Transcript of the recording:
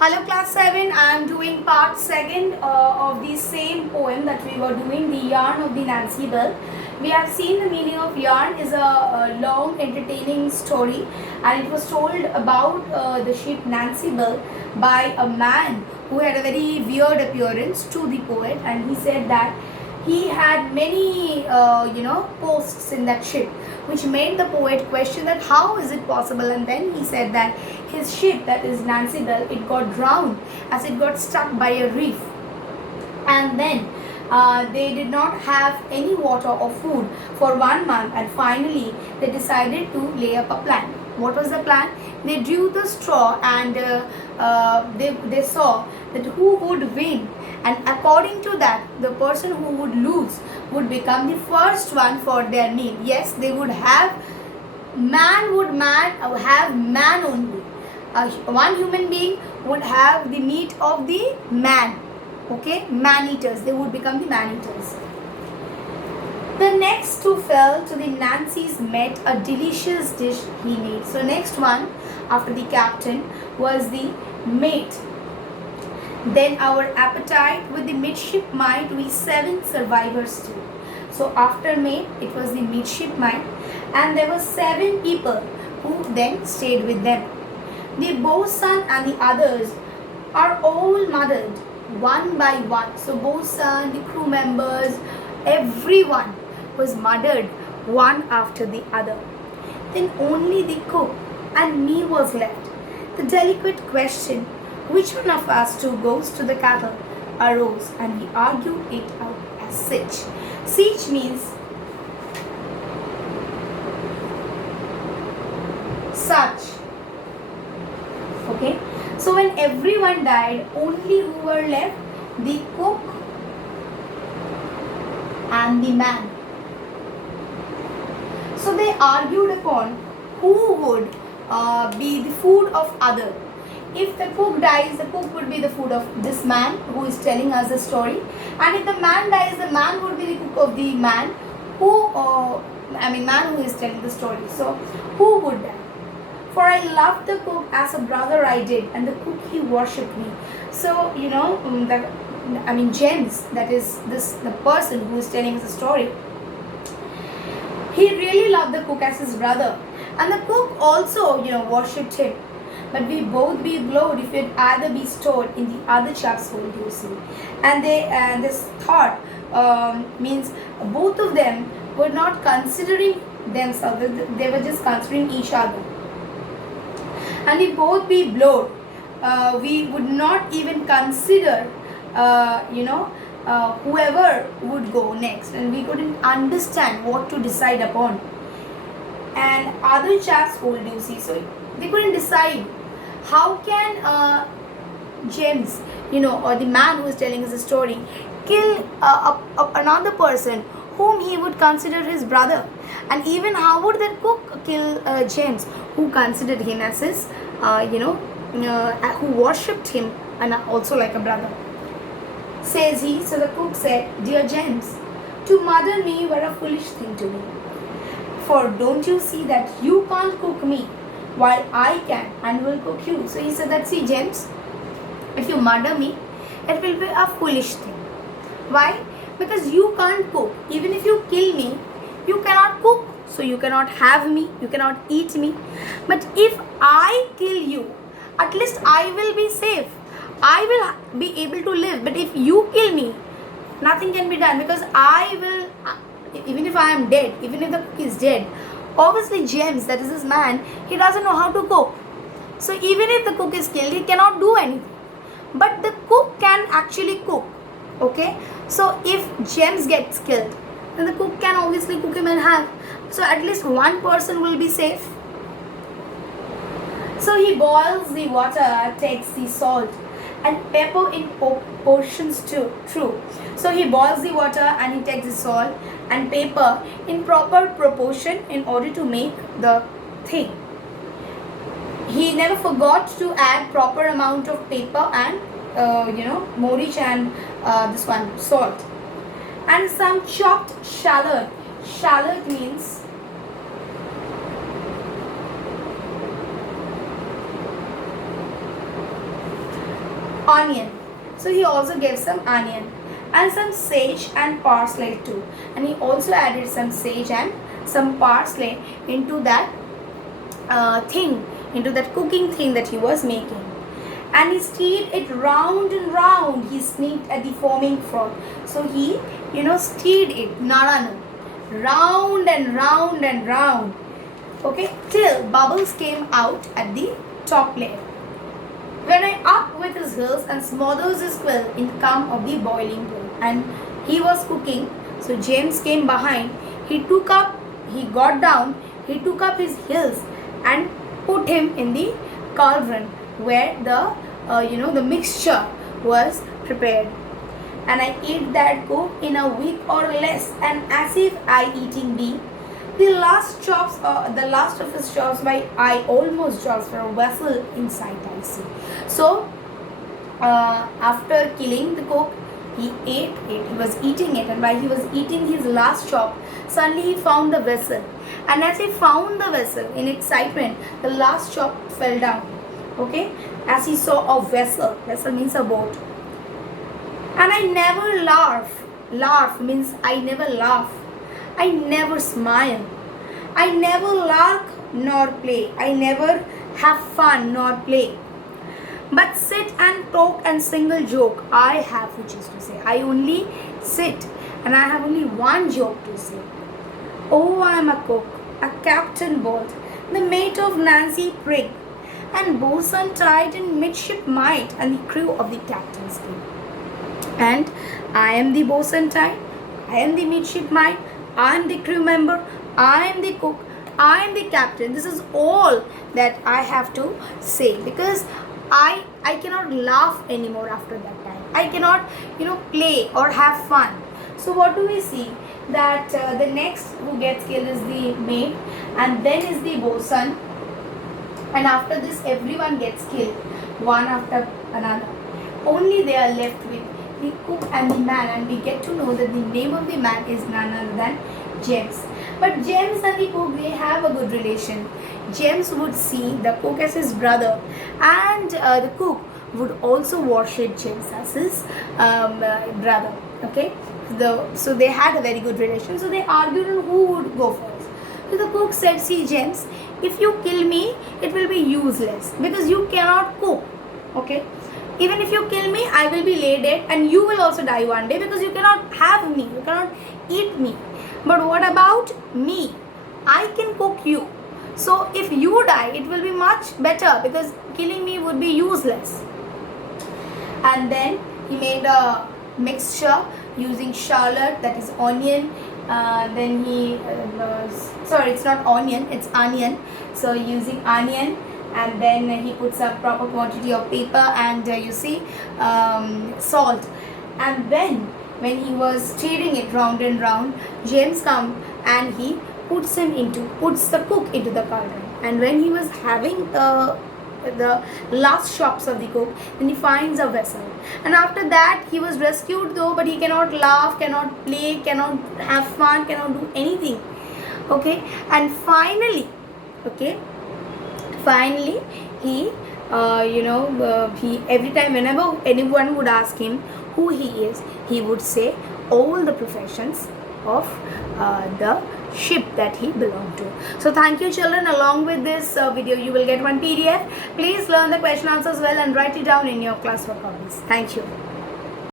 Hello class 7, I am doing part 2 of the same poem that we were doing, the yarn of the Nancy Bell. We have seen the meaning of yarn is a long entertaining story, and it was told about the ship Nancy Bell by a man who had a very weird appearance to the poet, and he said that he had many posts in that ship, which made the poet question that how is it possible. And then he said that his ship, that is Nancy Bell, it got drowned as it got stuck by a reef. And then they did not have any water or food for 1 month, and finally they decided to lay up a plan. What was the plan? They drew the straw, and they saw that who would win, and according to that the person who would lose would become the first one for their meal. Yes, they would have have man only. One human being would have the meat of the man. Okay, man eaters, they would become the man eaters. The next who fell to the Nancy's met a delicious dish he made. So next one after the captain was the mate. Then our appetite with the midshipmite, we 7 survivors too. So after mate, it was the midshipmite, and there were 7 people who then stayed with them. The boatswain and the others are all murdered one by one. So boatswain, the crew members, everyone was murdered one after the other. Then only the cook and me was left. The delicate question, which one of us two goes to the cattle, arose, and we argued it out as such. Siege means such. Okay, so when everyone died, only who were left? The cook and the man. So they argued upon who would be the food of other. If the cook dies, the cook would be the food of this man who is telling us the story, and if the man dies, the man would be the cook of the man man who is telling the story. So who would die? For I loved the cook as a brother I did, and the cook he worshipped me. So James, that is the person who is telling us the story, he really loved the cook as his brother, and the cook also worshipped him. But we both be glowed if it either be stored in the other chap's hole, you see. And this thought means both of them were not considering themselves, they were just considering each other. And we both be blowed. We would not even consider whoever would go next, and we couldn't understand what to decide upon. And other chaps hold, you see, so they couldn't decide how can James, or the man who is telling us the story, kill another person whom he would consider his brother, and even how would that cook kill James, who considered him as his who worshipped him and also like a brother. Says he, so the cook said, dear James, to murder me were a foolish thing to me, for don't you see that you can't cook me while I can and will cook you. So he said that, see James, if you murder me, it will be a foolish thing. Why? Because you can't cook. Even if you kill me, you cannot cook. So you cannot have me, you cannot eat me. But if I kill you, at least I will be safe. I will be able to live. But if you kill me, nothing can be done, because I will, even if I am dead, even if the cook is dead, obviously James, that is this man, he doesn't know how to cook. So even if the cook is killed, he cannot do anything. But the cook can actually cook. Okay, so if James gets killed, then the cook can obviously cook him and have. So at least one person will be safe. So he boils the water, takes the salt and pepper in portions too. True. So he boils the water and he takes the salt and pepper in proper proportion in order to make the thing. He never forgot to add proper amount of pepper and morich and this one salt, and some chopped shallot. Shallot means onion. So he also gave some onion and some sage and parsley too. And he also added some sage and some parsley into that into that cooking thing that he was making. And he stirred it round and round. He sniffed at the foaming froth. So he, stirred it, naranu, round and round and round. Okay, till bubbles came out at the top layer. When I up with his heels and smothers his quill in cum of the boiling bowl. And he was cooking, so James came behind. He got down, he took up his heels and put him in the cauldron where the mixture was prepared. And I ate that cook in a week or less, and as if I eating be. The last of his chops I almost dropped for a vessel inside I see. So after killing the cook, he ate it. He was eating it, and while he was eating his last chop, suddenly he found the vessel. And as he found the vessel, in excitement, the last chop fell down. Okay, as he saw a vessel. Vessel means a boat. And I never laugh. Laugh means I never laugh. I never smile. I never lark nor play. I never have fun nor play. But sit and talk and single joke I have which is to say. I only sit and I have only one joke to say. Oh, I am a cook, a captain bold, the mate of Nancy Prig, and bosun tied in midshipmite, and the crew of the captain's gig. And I am the bosun tied, I am the midshipmite, I am the crew member, I am the cook, I am the captain. This is all that I have to say, because I cannot laugh anymore after that time. I cannot play or have fun. So what do we see? That the next who gets killed is the mate, and then is the bosun, and after this everyone gets killed one after another. Only they are left with the cook and the man, and we get to know that the name of the man is none other than James. But James and the cook, they have a good relation. James would see the cook as his brother, and the cook would also worship James as his brother. Okay, so they had a very good relation. So they argued on who would go first. So the cook said, "See, James, if you kill me, it will be useless because you cannot cook. Okay, even if you kill me, I will be laid dead, and you will also die one day because you cannot have me, you cannot eat me. But what about me? I can cook you. So if you die, it will be much better because killing me would be useless." And then he made a mixture using shallot, that is onion. Then he sorry, it's not onion, it's onion. So using onion, and then he put some proper quantity of pepper and salt. And then when he was stirring it round and round, James come and he puts the cook into the cauldron. And when he was having the last shops of the cook, then he finds a vessel. And after that he was rescued though, but he cannot laugh, cannot play, cannot have fun, cannot do anything. Okay, and finally he he every time whenever anyone would ask him who he is, he would say all the professions of the ship that he belonged to. So thank you children. Along with this video you will get one PDF. Please learn the question answers well and write it down in your classwork copies. Thank you.